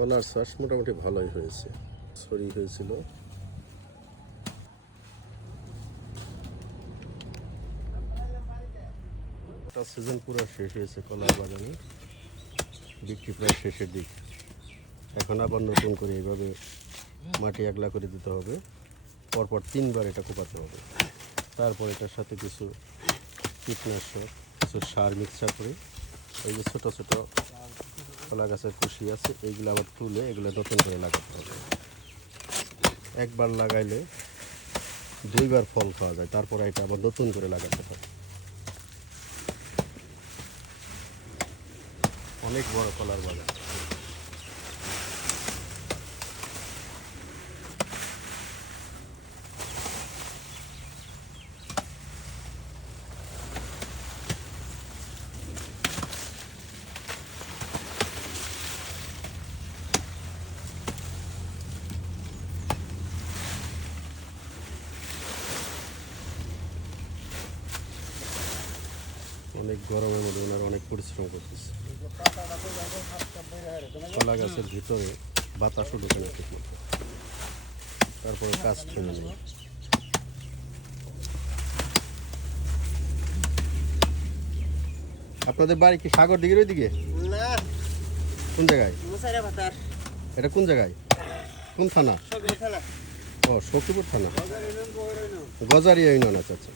কলার চাষ মোটামুটি ভালোই হয়েছে। ছড়ি হয়েছিল। সিজন পুরো শেষ হয়েছে কলার বাগানে। বিক্রি প্রায় শেষের দিক। এখন আবার নতুন করে এইভাবে মাটি আগলা করে দিতে হবে। পরপর তিনবার এটা কোপাতে হবে। তারপর এটার সাথে কিছু কীটনাশক, কিছু সার মিক্সার করে এই যে ছোটো ছোটো কলা গাছের কুশি আছে, এইগুলো আবার তুলে এগুলো নতুন করে লাগাতে হবে। একবার লাগাইলে দুইবার ফল খাওয়া যায়, তারপরে এটা আবার নতুন করে লাগাতে হয়। অনেক বড় কলার বাগান অনেক গরমের মধ্যে ওনারা অনেক পরিশ্রম করতেছে। কলা গাছের ভিতরে বাতাসও ঢুকে না ঠিক মতো তারপরে কাজ থেমে নেই আপনাদের বাড়ি কি সাগর দিকের ওইদিকে? না। কোন জায়গায়? এটা কোন জায়গায়? কোন থানা? ও শক্তিপুর থানা। গজারিয়া ইউনিয়ন। আচ্ছা আচ্ছা।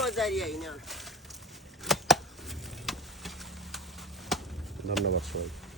বাজারিয়াই না ধন্যবাদ সবাই